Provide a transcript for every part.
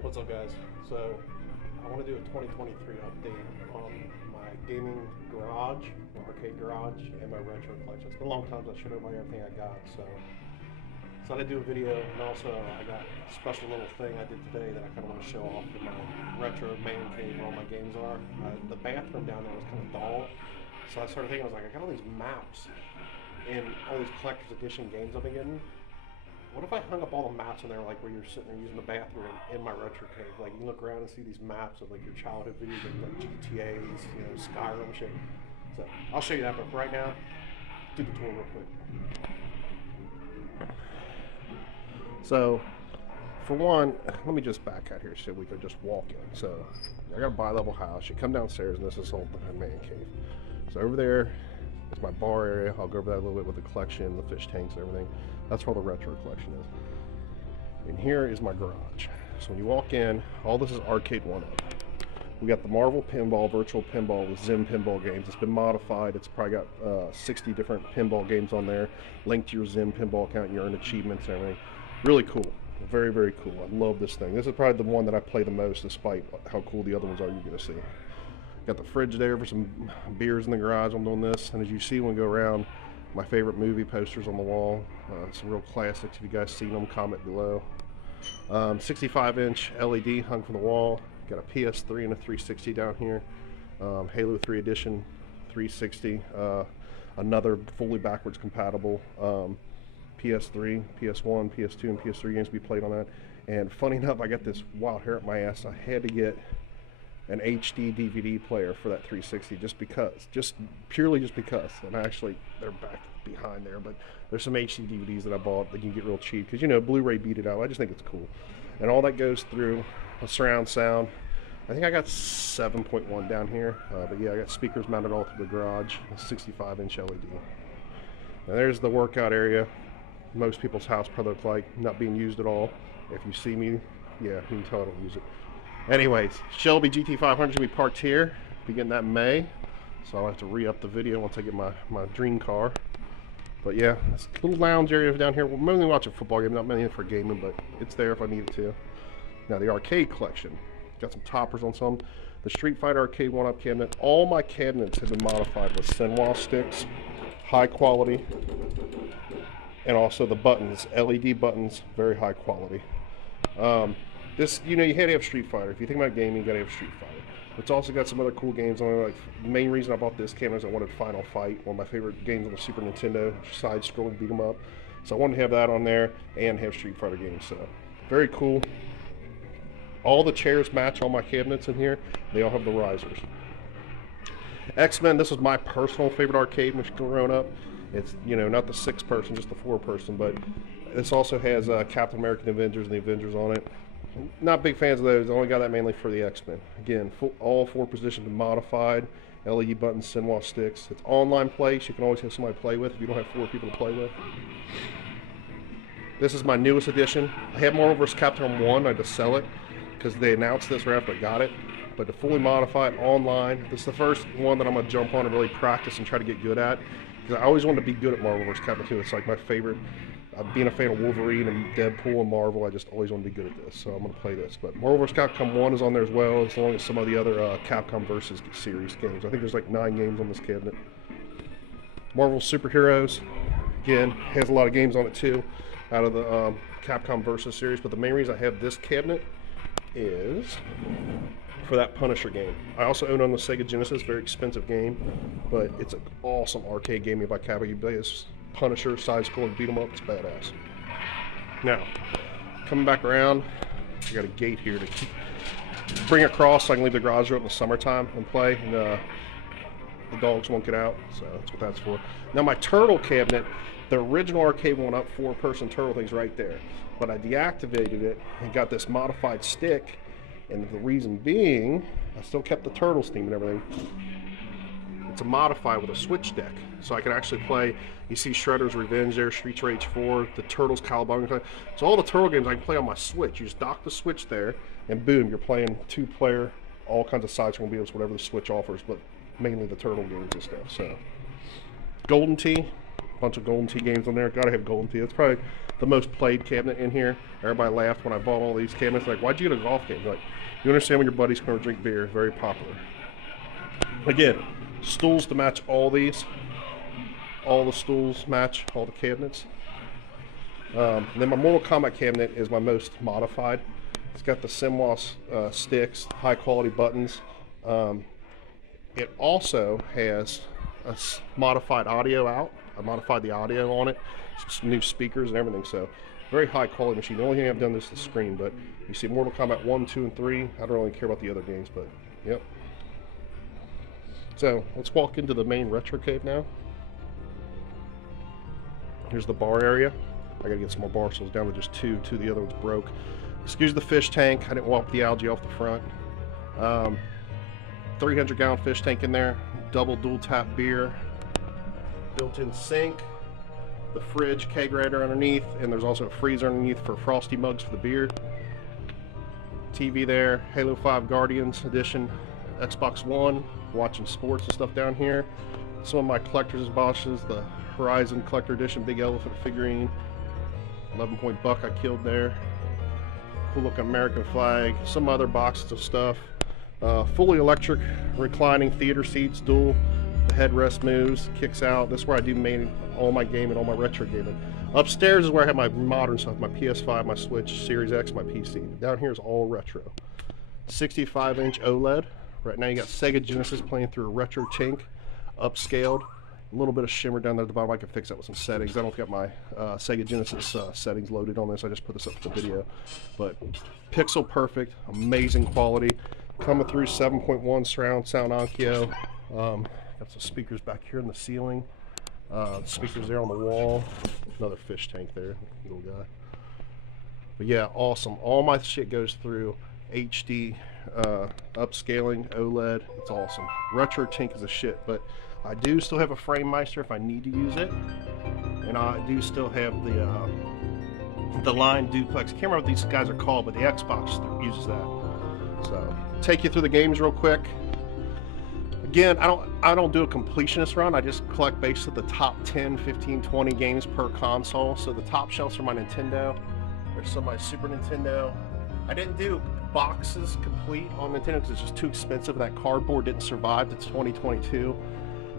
What's up, guys? So I want to do a 2023 update on my gaming garage, my arcade garage, and my retro collection. It's been a long time since I showed everybody everything I got, so I do a video, and also I got a special little thing I did today that I kind of want to show off in my retro man cave where all my games are. The bathroom down there was kind of dull, so I started thinking, I was like, I got all these maps and all these collector's edition games I've been getting. What if I hung up all the maps in there, like where you're sitting there using the bathroom in my retro cave? Like, you look around and see these maps of like your childhood video games, like GTA's, Skyrim shit. So I'll show you that, but for right now, do the tour real quick. So, for one, let me just back out here so we could just walk in. So, I got a bi-level house. You come downstairs, and this is all the man cave. So over there is my bar area. I'll go over that a little bit with the collection, the fish tanks, and everything. That's where the retro collection is. And here is my garage. So when you walk in, all this is Arcade 1-Up. We got the Marvel Pinball, Virtual Pinball with Zim Pinball games. It's been modified. It's probably got 60 different pinball games on there, linked to your Zim Pinball account. You earn achievements and everything. Really cool. Very, very cool. I love this thing. This is probably the one that I play the most, despite how cool the other ones are you're going to see. Got the fridge there for some beers in the garage. I'm doing this. And as you see when we go around, my favorite movie posters on the wall. Some real classics. If you guys seen them, comment below. 65-inch LED hung from the wall. Got a PS3 and a 360 down here. Halo 3 Edition 360. Another fully backwards compatible PS3, PS1, PS2, and PS3 games to be played on that. And funny enough, I got this wild hair up my ass. I had to get an HD DVD player for that 360 just purely because. And actually, they're back behind there, but there's some HD DVDs that I bought that you can get real cheap because, Blu-ray beat it out. I just think it's cool. And all that goes through a surround sound. I think I got 7.1 down here, but yeah, I got speakers mounted all through the garage, a 65-inch LED. Now there's the workout area. Most people's house probably look like, not being used at all. If you see me, yeah, you can tell I don't use it. Anyways, Shelby GT500 will be parked here, beginning that in May. So I'll have to re-up the video once I get my dream car. But yeah, this little lounge area down here. We're mainly watching football games, not mainly for gaming, but it's there if I need it to. Now the arcade collection. Got some toppers on some. The Street Fighter Arcade 1-Up cabinet. All my cabinets have been modified with Senwa sticks, high quality. And also the buttons, LED buttons, very high quality. This, you had to have Street Fighter. If you think about gaming, you gotta have Street Fighter. It's also got some other cool games on it. Like, the main reason I bought this cabinet is I wanted Final Fight, one of my favorite games on the Super Nintendo, side-scrolling beat 'em up. So I wanted to have that on there and have Street Fighter games. So very cool. All the chairs match all my cabinets in here. They all have the risers. X-Men. This was my personal favorite arcade when growing up. It's, not the 6-person, just the 4-person, but this also has Captain America and Avengers and the Avengers on it. Not big fans of those. I only got that mainly for the X-Men. Again, all 4 positions modified, LED buttons, Senwa sticks. It's online play, so you can always have somebody to play with if you don't have 4 people to play with. This is my newest edition. I have Marvel vs. Capcom 1. I had to sell it because they announced this right after I got it. But to fully modify it online, this is the first one that I'm going to jump on and really practice and try to get good at. Because I always wanted to be good at Marvel vs. Capcom 2. It's like my favorite. Being a fan of Wolverine and Deadpool and Marvel, I just always want to be good at this. So I'm going to play this. But Marvel vs. Capcom 1 is on there as well, as long as some of the other Capcom vs. series games. I think there's like 9 games on this cabinet. Marvel Superheroes, again, has a lot of games on it too, out of the Capcom vs. series. But the main reason I have this cabinet is for that Punisher game. I also own on the Sega Genesis, very expensive game, but it's an awesome arcade game made by Capcom. You play this Punisher, side-scrolling, beat 'em up, it's badass. Now, coming back around, I got a gate here to bring across so I can leave the garage open in the summertime and play, and the dogs won't get out, so that's what that's for. Now my turtle cabinet, the original Arcade 1-Up 4-person turtle thing's right there, but I deactivated it and got this modified stick, and the reason being, I still kept the turtle steam and everything. It's a modified with a Switch deck, so I can actually play. You see Shredder's Revenge there, Streets Rage 4, the Turtles, Cowabunga. So all the turtle games I can play on my Switch. You just dock the Switch there, and boom, you're playing 2-player, all kinds of side-scrolling games, whatever the Switch offers, but mainly the turtle games and stuff. So Golden Tee, a bunch of Golden Tee games on there. Gotta have Golden Tee. It's probably the most played cabinet in here. Everybody laughed when I bought all these cabinets. Like, why'd you get a golf game? Like, you understand when your buddies come over to drink beer. Very popular. Again, stools to match all these. All the stools match all the cabinets. Then my Mortal Kombat cabinet is my most modified. It's got the Simwas sticks, high quality buttons. It also has a modified audio out. I modified the audio on it, some new speakers and everything. So very high quality machine. The only thing I've done is the screen, but you see Mortal Kombat 1, 2, and 3. I don't really care about the other games, but yep. So let's walk into the main retro cave now. Here's the bar area. I gotta get some more bar stools down to just two. Two of the other ones broke. Excuse the fish tank. I didn't wipe the algae off the front. 300-gallon fish tank in there. Double dual tap beer. Built-in sink. The fridge, kegerator underneath, and there's also a freezer underneath for frosty mugs for the beer. TV there. Halo 5 Guardians Edition. Xbox One. Watching sports and stuff down here. Some of my collector's boxes. The Horizon Collector Edition Big Elephant figurine. 11-point buck I killed there. Cool looking American flag. Some other boxes of stuff. Fully electric reclining theater seats, dual. The headrest moves, kicks out. That's where I do all my gaming, all my retro gaming. Upstairs is where I have my modern stuff, my PS5, my Switch, Series X, my PC. Down here is all retro. 65-inch OLED. Right now you got Sega Genesis playing through a retro tink, upscaled. A little bit of shimmer down there at the bottom. I can fix that with some settings. I don't got my Sega Genesis settings loaded on this. I just put this up for the video. But pixel perfect, amazing quality. Coming through 7.1 surround sound Onkyo. Got some speakers back here in the ceiling. Speakers there on the wall. Another fish tank there, little guy. But yeah, awesome. All my shit goes through HD, upscaling, OLED. It's awesome. Retro tink is a shit, but I do still have a FrameMeister if I need to use it, and I do still have the Line Duplex. I can't remember what these guys are called, but the Xbox uses that. So take you through the games real quick. Again, I don't do a completionist run. I just collect basically the top 10, 15, 20 games per console. So the top shelves are my Nintendo. There's some of my Super Nintendo. I didn't do boxes complete on Nintendo because it's just too expensive. That cardboard didn't survive to 2022.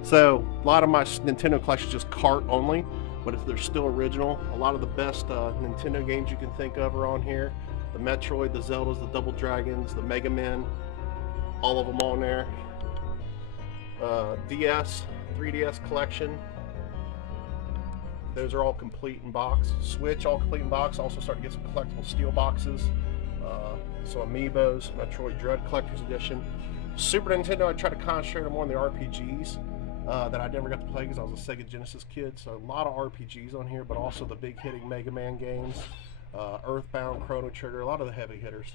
So a lot of my Nintendo collection is just cart only, but if they're still original, a lot of the best Nintendo games you can think of are on here. The Metroid, the Zeldas, the Double Dragons, the Mega Man, all of them on there. DS, 3DS collection. Those are all complete in box. Switch, all complete in box. Also starting to get some collectible steel boxes. So Amiibos, Metroid Dread Collector's Edition. Super Nintendo, I try to concentrate on more on the RPGs that I never got to play because I was a Sega Genesis kid. So a lot of RPGs on here, but also the big hitting Mega Man games. Earthbound, Chrono Trigger, a lot of the heavy hitters.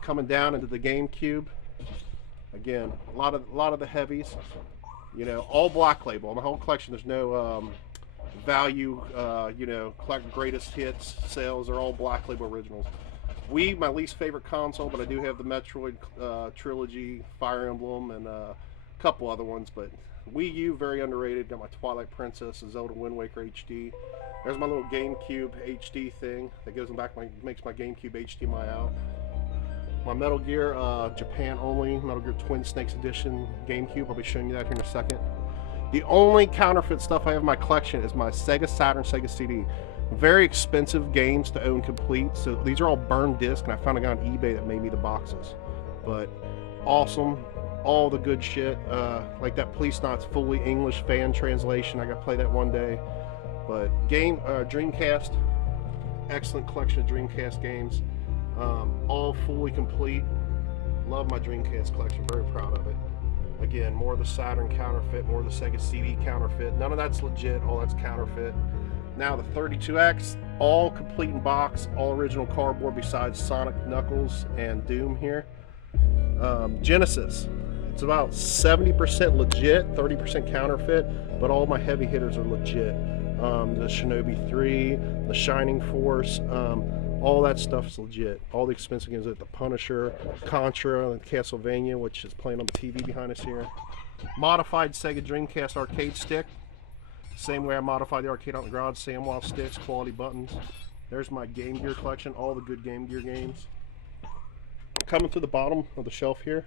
Coming down into the GameCube. Again, a lot of the heavies. You know, all Black Label. On my whole collection, there's no value, you know, collect greatest hits sales. Are all Black Label originals. Wii, my least favorite console, but I do have the Metroid trilogy, Fire Emblem, and a couple other ones. But Wii U, very underrated. Got my Twilight Princess and Zelda Wind Waker HD. There's my little GameCube HD thing that goes in back, makes my GameCube HDMI out. My Metal Gear Japan only, Metal Gear Twin Snakes Edition GameCube. I'll be showing you that here in a second. The only counterfeit stuff I have in my collection is my Sega Saturn, Sega CD. Very expensive games to own complete, so these are all burned discs, and I found a guy on eBay that made me the boxes. But awesome, all the good shit. Like that Policenauts fully English fan translation. I got to play that one day. But Dreamcast, excellent collection of Dreamcast games. All fully complete. Love my Dreamcast collection, very proud of it. Again, more of the Saturn counterfeit, more of the Sega CD counterfeit. None of that's legit, all that's counterfeit. Now the 32X, all complete in box, all original cardboard besides Sonic, Knuckles, and Doom here. Genesis, it's about 70% legit, 30% counterfeit, but all my heavy hitters are legit. The Shinobi 3, the Shining Force, all that stuff's legit. All the expensive games, like the Punisher, Contra, and Castlevania, which is playing on the TV behind us here. Modified Sega Dreamcast arcade stick. Same way I modified the arcade out in the garage, SamWow sticks, quality buttons. There's my Game Gear collection, all the good Game Gear games. Coming to the bottom of the shelf here,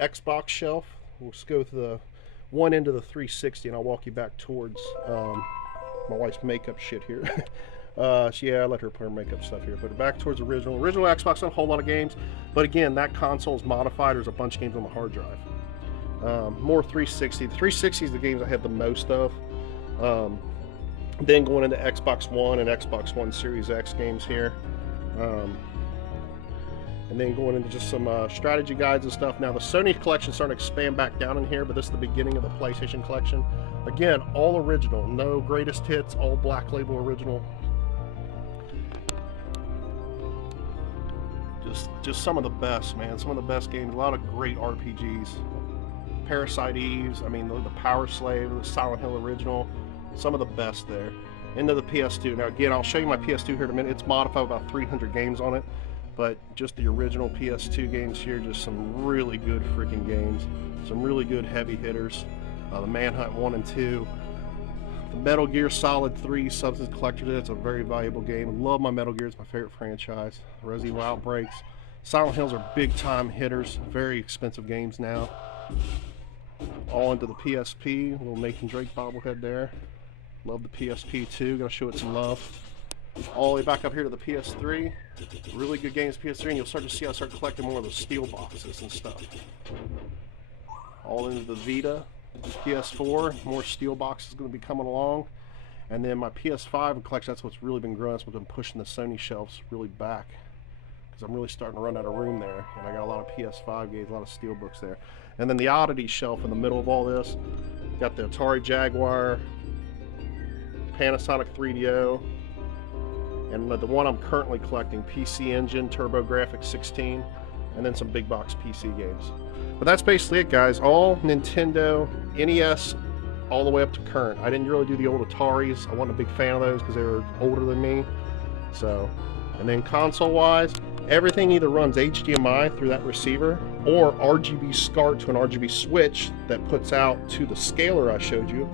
Xbox shelf. We'll just go to the one end of the 360 and I'll walk you back towards my wife's makeup shit here. Yeah, I let her put her makeup stuff here. But back towards original Xbox, not a whole lot of games. But again, that console is modified. There's a bunch of games on the hard drive. More 360. The 360 is the games I had the most of. Then going into Xbox One and Xbox One Series X games here. And then going into just some strategy guides and stuff. Now the Sony collection is starting to expand back down in here, but this is the beginning of the PlayStation collection. Again, all original, no greatest hits, all Black Label original. Just some of the best, man. Some of the best games. A lot of great RPGs. Parasite Eves. I mean, the Power Slave, the Silent Hill original. Some of the best there. Into the PS2. Now again, I'll show you my PS2 here in a minute. It's modified with about 300 games on it. But just the original PS2 games here, just some really good freaking games. Some really good heavy hitters. The Manhunt 1 and 2. The Metal Gear Solid 3 Substance Collector's Edition. It's a very valuable game. Love my Metal Gear. It's my favorite franchise. Resident Evil Outbreaks. Silent Hills are big time hitters. Very expensive games now. All into the PSP. Little Nathan Drake bobblehead there. Love the PSP too. Gotta show it some love. All the way back up here to the PS3. Really good games PS3, and you'll start to see I start collecting more of the steel boxes and stuff. All into the Vita, PS4, more steel boxes going to be coming along. And then my PS5 collection, that's what's really been growing. That's what's been pushing the Sony shelves really back. Because I'm really starting to run out of room there. And I got a lot of PS5 games, a lot of steel books there. And then the oddity shelf in the middle of all this. Got the Atari Jaguar, Panasonic 3DO, and the one I'm currently collecting, PC Engine, TurboGrafx 16, and then some big box PC games. But that's basically it, guys. All Nintendo, NES, all the way up to current. I didn't really do the old Ataris. I wasn't a big fan of those because they were older than me. So, and then console-wise, everything either runs HDMI through that receiver or RGB SCART to an RGB switch that puts out to the scaler I showed you,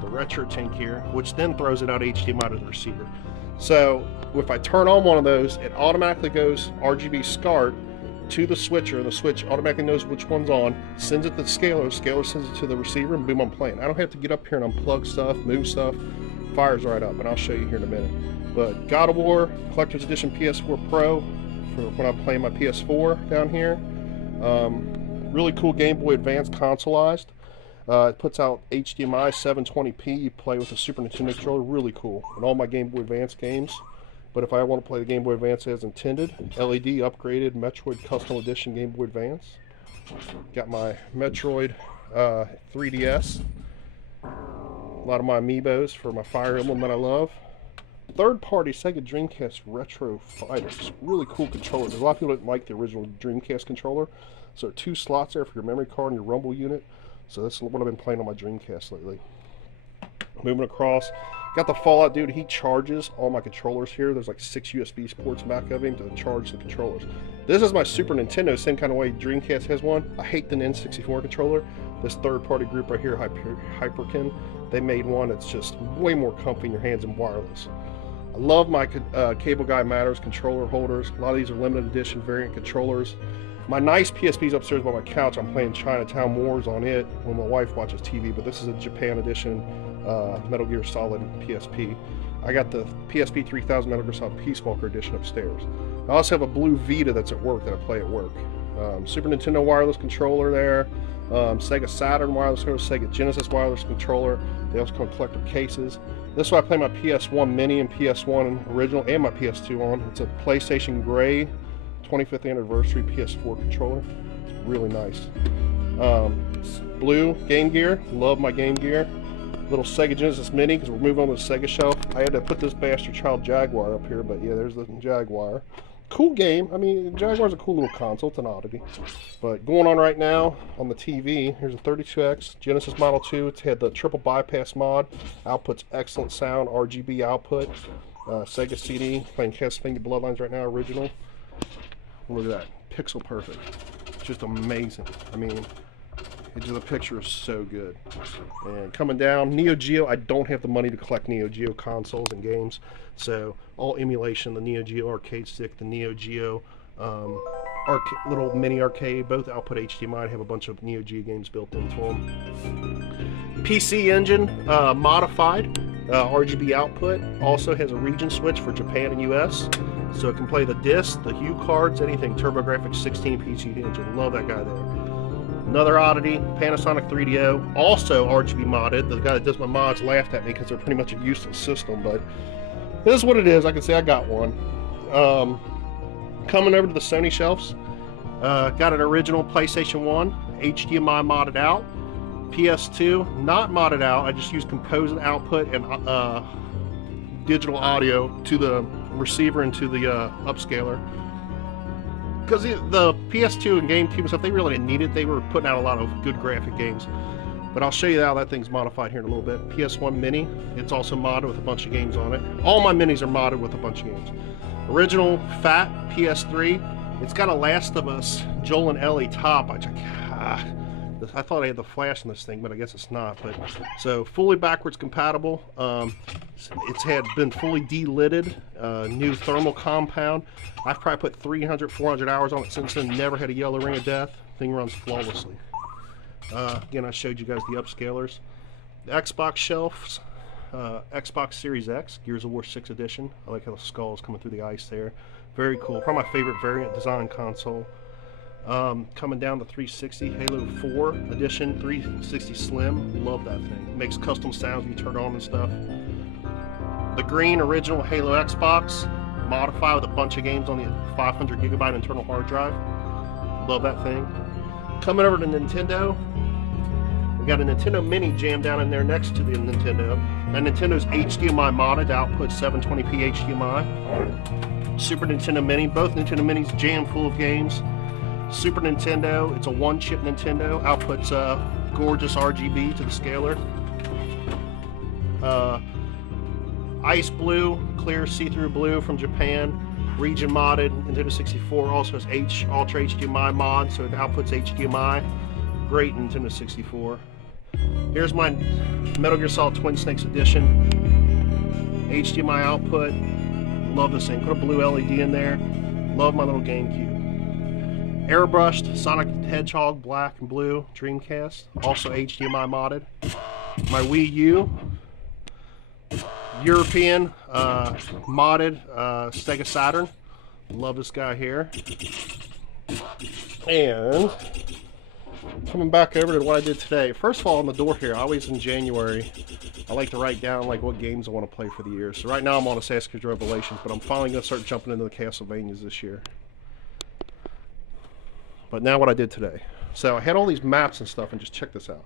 the RetroTink here, which then throws it out HDMI to the receiver. So if I turn on one of those, it automatically goes RGB SCART to the switcher, and the switch automatically knows which one's on, sends it to the scaler sends it to the receiver, and boom, I'm playing. I don't have to get up here and unplug stuff, move stuff, fires right up, and I'll show you here in a minute. But God of War Collector's Edition PS4 Pro for when I'm playing my PS4 down here. Really cool Game Boy Advance consoleized. It puts out HDMI 720p. You play with the Super Nintendo controller. Really cool. And all my Game Boy Advance games. But if I want to play the Game Boy Advance as intended, LED upgraded Metroid Custom Edition Game Boy Advance. Got my Metroid 3DS. A lot of my amiibos for my Fire Emblem that I love. Third-party Sega Dreamcast Retro Fighters. Really cool controller. There's a lot of people that like the original Dreamcast controller. So there are 2 slots there for your memory card and your Rumble unit. So that's what I've been playing on my Dreamcast lately. Moving across, got the Fallout dude. He charges all my controllers here. There's like 6 USB ports back of him to charge the controllers. This is my Super Nintendo, same kind of way Dreamcast has one. I hate the N64 controller. This third-party group right here, Hyperkin, they made one that's just way more comfy in your hands and wireless. I love my Cable Guy Matters controller holders. A lot of these are limited edition variant controllers. My nice PSP's upstairs by my couch. I'm playing Chinatown Wars on it when my wife watches TV, but this is a Japan edition Metal Gear Solid PSP. I got the PSP 3000 Metal Gear Solid Peace Walker edition upstairs. I also have a blue Vita that's at work that I play at work. Super Nintendo wireless controller there. Sega Saturn wireless controller, Sega Genesis wireless controller. They also come in collector cases. This is why I play my PS1 Mini and PS1 original and my PS2 on. It's a PlayStation Gray 25th anniversary PS4 controller. It's really nice. Blue Game Gear. Love my Game Gear. Little Sega Genesis Mini because we're moving on to the Sega shelf. I had to put this bastard child Jaguar up here, but yeah, there's the Jaguar. Cool game. I mean, Jaguar's a cool little console. It's an oddity. But going on right now on the TV, here's a 32X Genesis Model 2. It's had the triple bypass mod. Outputs excellent sound, RGB output. Sega CD, playing Castlevania Bloodlines right now, original. Look at that. Pixel perfect. Just amazing. I mean, The picture is so good. And coming down, Neo Geo. I don't have the money to collect Neo Geo consoles and games, so all emulation. The Neo Geo arcade stick, the Neo Geo little mini arcade, both output HDMI, have a bunch of Neo Geo games built into them. PC Engine modified RGB output, also has a region switch for Japan and US, so it can play the disc, the Hue cards, anything. TurboGrafx 16 PC Engine, love that guy there. Another oddity, Panasonic 3DO, also RGB modded. The guy that does my mods laughed at me because they're pretty much a useless system, but this is what it is. I can say I got one. Coming over to the Sony shelves, got an original PlayStation 1, HDMI modded out. PS2, not modded out. I just used composite output and digital audio to the receiver and to the upscaler. Because the PS2 and GameCube and stuff, they really didn't need it. They were putting out a lot of good graphic games. But I'll show you how that thing's modified here in a little bit. PS1 Mini, it's also modded with a bunch of games on it. All my minis are modded with a bunch of games. Original fat PS3, it's got a Last of Us Joel and Ellie top. I thought I had the flash in this thing, but I guess it's not. But so fully backwards compatible. It's been fully de-lidded, new thermal compound. I've probably put 300, 400 hours on it since then. Never had a yellow ring of death. Thing runs flawlessly. Again, I showed you guys the upscalers. The Xbox shelves, Xbox Series X, Gears of War 6 Edition. I like how the skull is coming through the ice there. Very cool. Probably my favorite variant design console. Coming down to 360, Halo 4 Edition, 360 Slim. Love that thing. Makes custom sounds when you turn it on and stuff. The green original Halo Xbox, modified with a bunch of games on the 500 gigabyte internal hard drive. Love that thing. Coming over to Nintendo, we got a Nintendo Mini jammed down in there next to the Nintendo. That Nintendo's HDMI modded, output 720p HDMI. Super Nintendo Mini, both Nintendo Minis jammed full of games. Super Nintendo, it's a one-chip Nintendo, outputs gorgeous RGB to the scaler. Ice Blue, clear see-through blue from Japan, region modded. Nintendo 64 also has Ultra HDMI mod, so it outputs HDMI. Great Nintendo 64. Here's my Metal Gear Solid Twin Snakes Edition. HDMI output. Love this thing. Put a blue LED in there. Love my little GameCube. Airbrushed Sonic the Hedgehog, black and blue, Dreamcast, also HDMI modded. My Wii U, European modded Sega Saturn. Love this guy here. And coming back over to what I did today. First of all, on the door here, always in January, I like to write down like what games I want to play for the year. So right now I'm on Assassin's Creed Revelations, but I'm finally going to start jumping into the Castlevanias this year. But now what I did today. So I had all these maps and stuff, and just check this out.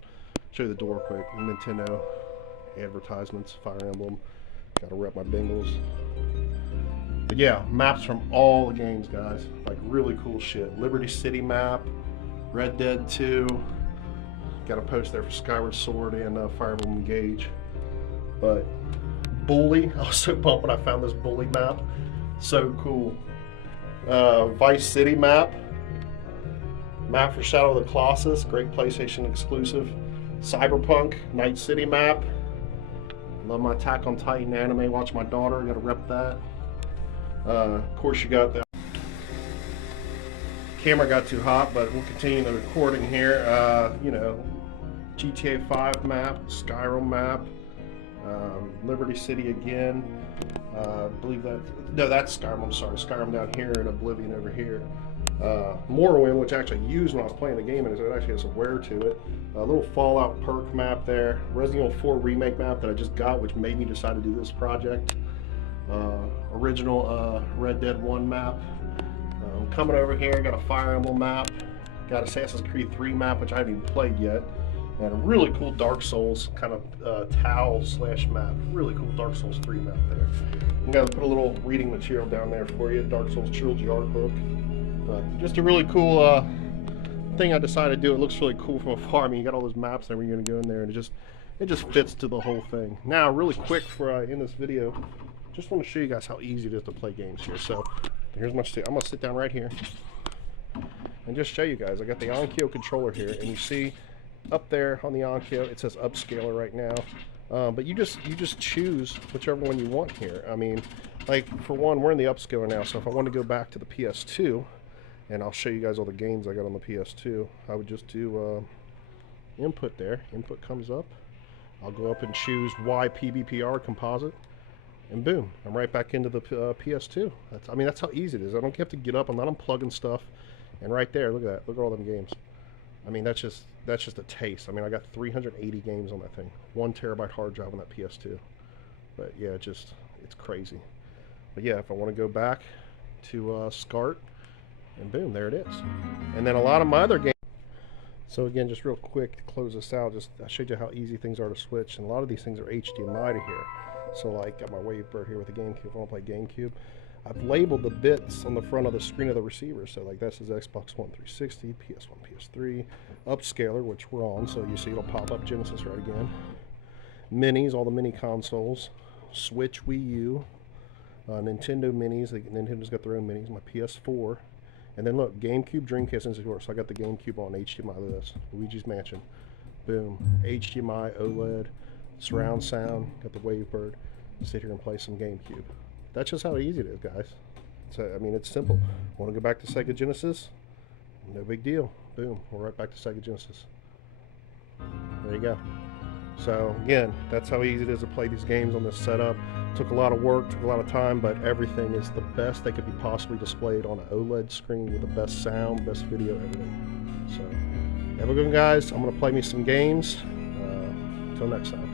Show you the door quick. Nintendo advertisements, Fire Emblem. Gotta rep my Bengals. But yeah, maps from all the games, guys. Like really cool shit. Liberty City map, Red Dead 2. Got a post there for Skyward Sword and Fire Emblem Engage. But Bully, I was so pumped when I found this Bully map. So cool. Vice City map. Map for Shadow of the Colossus, great PlayStation exclusive. Cyberpunk, Night City map. Love my Attack on Titan anime, watch my daughter, gotta rep that. Of course you got the camera got too hot, but we'll continue the recording here. You know, GTA 5 map, Skyrim map, Liberty City again. I believe that, no, that's Skyrim, I'm sorry, Skyrim down here and Oblivion over here. Morrowind, which I actually used when I was playing the game, and it actually has some wear to it. A little Fallout perk map there. Resident Evil 4 remake map that I just got, which made me decide to do this project. Original Red Dead 1 map. Coming over here, got a Fire Emblem map. Got Assassin's Creed 3 map, which I haven't even played yet. And a really cool Dark Souls kind of towel slash map. Really cool Dark Souls 3 map there. I'm gonna put a little reading material down there for you. Dark Souls Trilogy art book. But just a really cool thing I decided to do. It looks really cool from afar. I mean, you got all those maps and everything going to go in there, and it just fits to the whole thing. Now, really quick before I end this video, just want to show you guys how easy it is to play games here. So here's my I'm gonna sit down right here and just show you guys. I got the Onkyo controller here, and you see up there on the Onkyo, it says upscaler right now. But you just choose whichever one you want here. I mean, like for one, we're in the upscaler now, so if I want to go back to the PS2, and I'll show you guys all the games I got on the PS2, I would just do input there. Input comes up. I'll go up and choose YPBPR composite, and boom, I'm right back into the PS2. I mean, that's how easy it is. I don't have to get up. I'm not unplugging stuff. And right there, look at that. Look at all them games. I mean, that's just a taste. I mean, I got 380 games on that thing. 1 terabyte hard drive on that PS2. But yeah, it's crazy. But yeah, if I want to go back to SCART, and boom, there it is. And then a lot of my other games. So again, just real quick to close this out, I showed you how easy things are to switch, and a lot of these things are HDMI to here. So like, got my Wavebird here with the GameCube. If I want to play GameCube, I've labeled the bits on the front of the screen of the receiver. So like this is Xbox One 360, PS1, PS3, upscaler, which we're on. So you see it'll pop up Genesis right again. Minis, all the mini consoles, Switch, Wii U, Nintendo Minis. Nintendo's got their own minis. My PS4. And then look, GameCube, Dreamcast, and so I got the GameCube on HDMI. Look at this, Luigi's Mansion. Boom, HDMI, OLED, surround sound, got the Wavebird. Sit here and play some GameCube. That's just how easy it is, guys. So, I mean, it's simple. Want to go back to Sega Genesis? No big deal. Boom, we're right back to Sega Genesis. There you go. So again, that's how easy it is to play these games on this setup. Took a lot of work, took a lot of time, but everything is the best they could be possibly displayed on an OLED screen with the best sound, best video, everything. So have a good one, guys. I'm going to play me some games. Until next time.